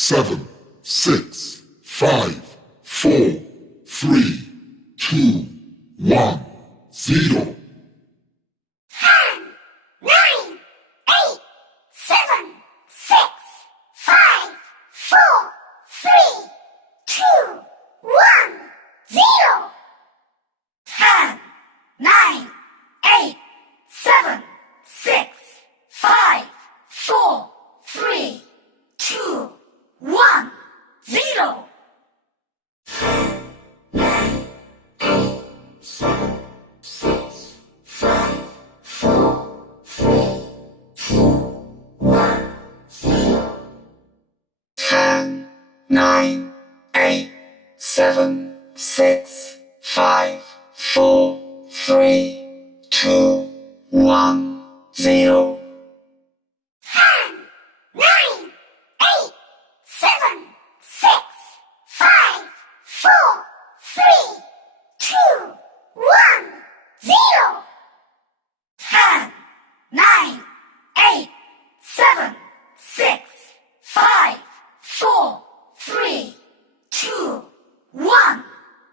7, 6, 5, 4, 3, 2, 1, 0. 10, 9, 8, 7, 6, 5, 4, 3, 2, 1, 0. 10, 9, 8, 7, 6, 5, 4, 3, 2, 1, 0. 9, 8, 7, 6, 5, 4, 3, 2, 1, 0. 10, 9, 8, 7, 6, 5, 4, 3, 2, 1, 0. 10, 9, 8, 7, 6, 5, 4, 3, 2, 1, 0. 10, 9, 8, 7, 6, 5, 4, 3, 2, 1,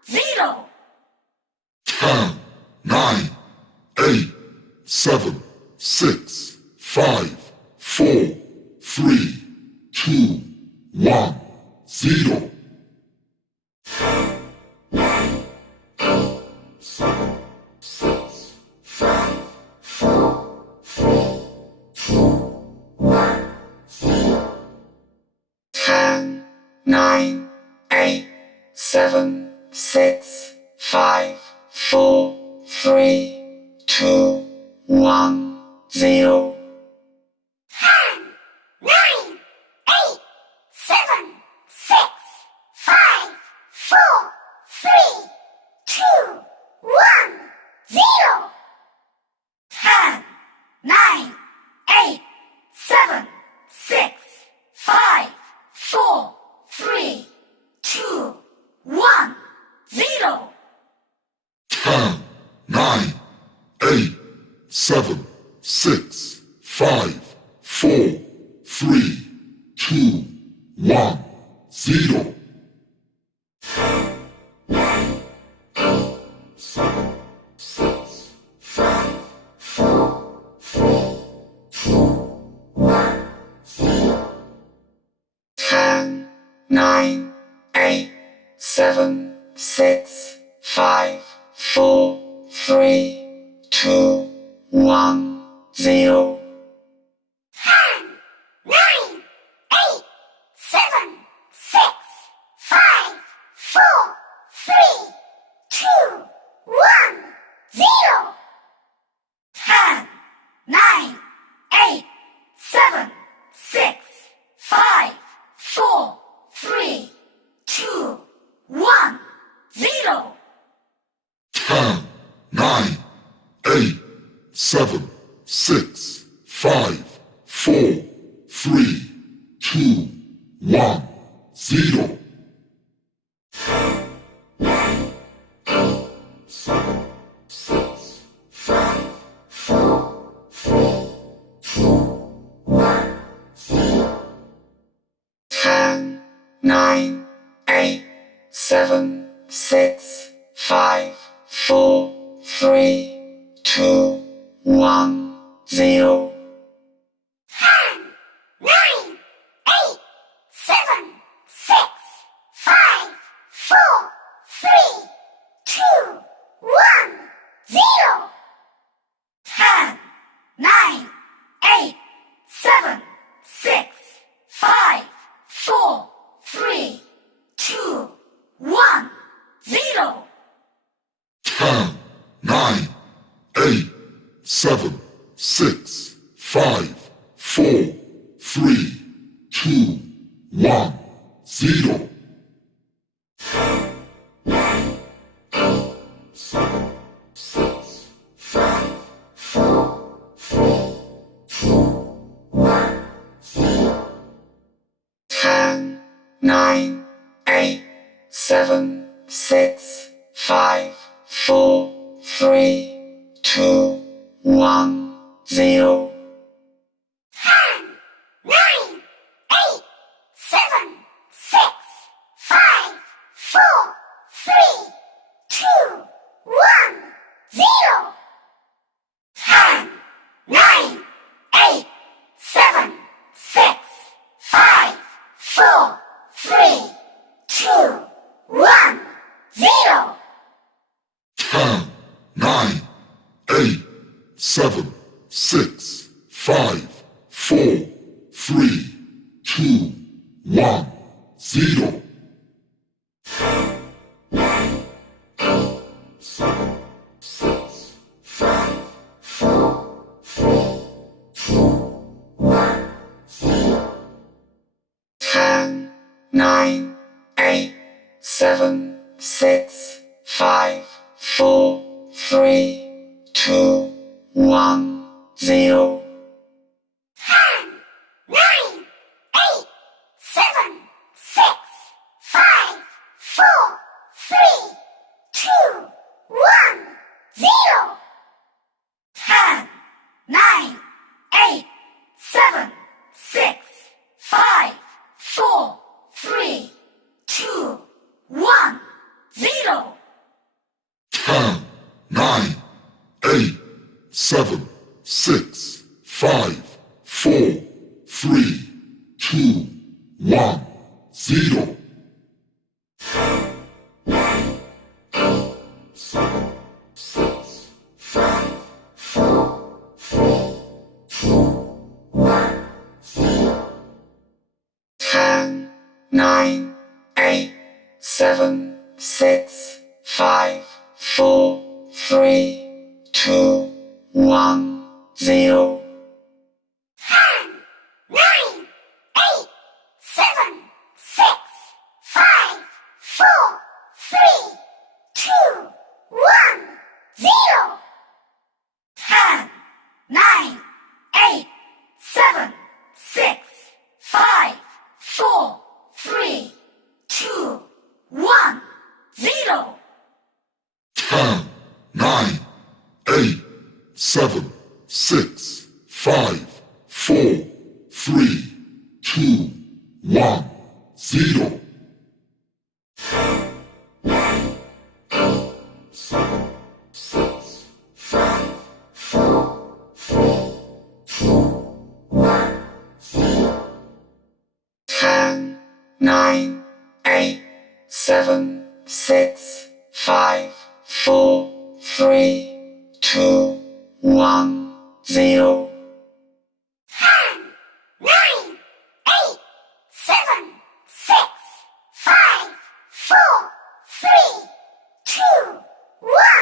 0. 10, 9, 8, 7, 6, 5, 4, 3, 2, 1, 0. 9, 8, 7, 6, 5, 4, 3, 2, 1, 0. 10, 9, 8, 7, 6, 5, 4, 3, 2, 1, 0. 10, 9, 8, 7, 6, 5, 4, 3, 2, 1, 0. 10, 9, 8, 7, 6, 5, 4, 3, 2, 1, 0. 10, 9, 8, 7, 6, 5, 4, 3, 2, 1, 0. 9, 8, 7, 6, 5, 4, 3, 2, 1, 0. 10, 9, 8, 7, 6, 5, 4, 3, 2, 1, 0. 10, 9, 8, 7, 6, 5, 4, 3, 2, 1, 0. 10, 9, 8, 7, 6, 5, 4, 3, 2, 1, 0. 10, 9, 8, 7, 6, 5, 4, 3, 2, 1, 0. 9, 8, 7, 6, 5, 4, 3, 2, 1, 0. 10, 9, 8, 7, 6, 5, 4, 3, 2, 1, 0. 10, 9, 8, 7, 6, 5, 4, 3, 2, 1, 0. 10, 9, 8, 7, 6, 5, 4, 3, 2, 1, 0. 10, 9, 8, 7, 6, 5, 4, 3, 2, 1, 0. 9, 8, 7, 6, 5, 4, 3, 2, 1, 0. 10, 9, 8, 7, 6, 5, 4, 3, 2, 1, 0. 10, 9, 8, 7, 10, 9, 8, 7, 6, 5, 4, 3, 2, 1, 0. 9, 8, 7, 6, 5, 4, 3, 2, 1, 0. 10, 9, 8, 7, 6, 5, 4, 3, 2, 1, 0. 10, 9, 8, 7, 6, 5, 4, 3, 2, 1, 0. 10, 9, 8, 7, 6, 5, 4, 3, 2, 1, 0. 10, 9, 8, 7, 6, 5, 4, 3, 2, 1, 0. 9, 8, 7, 6, 5, 4, 3, 2, 1, 0. 10, 9, 8, 7, 6, 5, 4, 3, 2, 1, 0. 10, 9, 8, 7, 6, 5, 4, 3, 2, 1, 0. 10, 9, 8, 7, 6, 5, 4, 3, 2, 1, 0. 10, 9, 8, 7, 6, 5, 4, 3, 2, 1, 0. 9, 8, 7, 6, 5, 4, 3, 2, 1, 0. 10, 9, 8, 7, 6, 5, 4, 3, 2, 1, 0. 10, 9, 8, 7, 6, 5, 4, 3, 2, 1, 0. 10,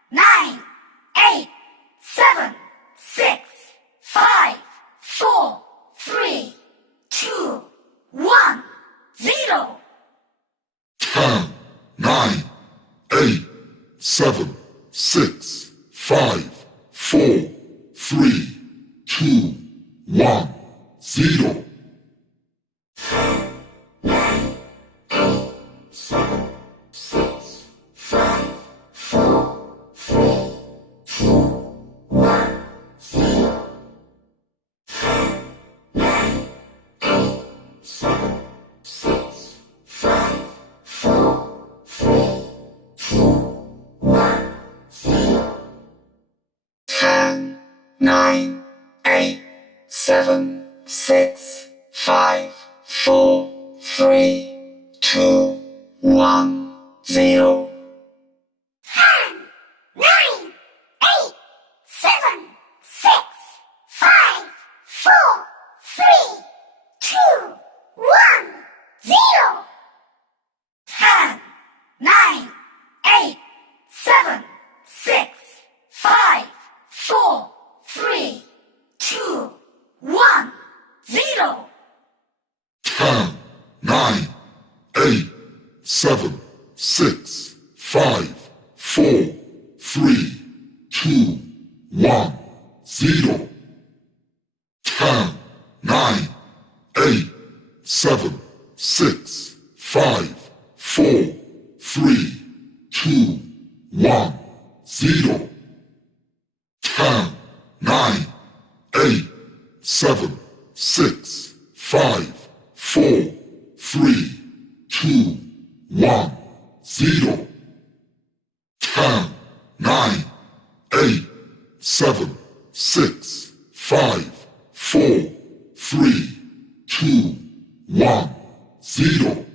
9, 8, 7, 6, 5, 4, 3, 2, 1, 0. 10, 9, 8, 7, 6, 5, 4, 3, 2, 1, 0. 9, 8, 7, 6, 5, 4, 3, 2, 1, 0. 9, 8, 7, 6, 5, 4, 3, 2, 1, 0. 10, 9, 8, 7, 6, 5, 4, 3, 2, 1, 0. 10, 9, 8, 7, 6, 5, 4, 3, 2, 1, 0. 10, 9, 8, 7, 6, 5, 4, 3, 2, 1, 0. 10, 9, 8, 7, 6, 5, 4, 3, 2, 1, 0. 10, 9, 8, 7, 6, 5, 4, 3, 2, 1, 0. 10, 9, 8, 7, 6, 5, 4, 3, 2, 1, 0. 10, 9, 8, 7, 6, 5, 4, 3, 2, 1, 0.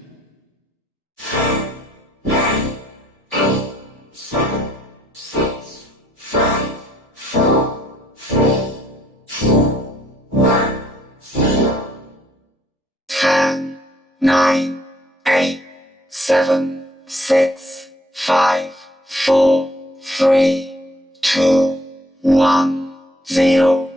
9, 8, 7, 6, 5, 4, 3, 2, 1, 0.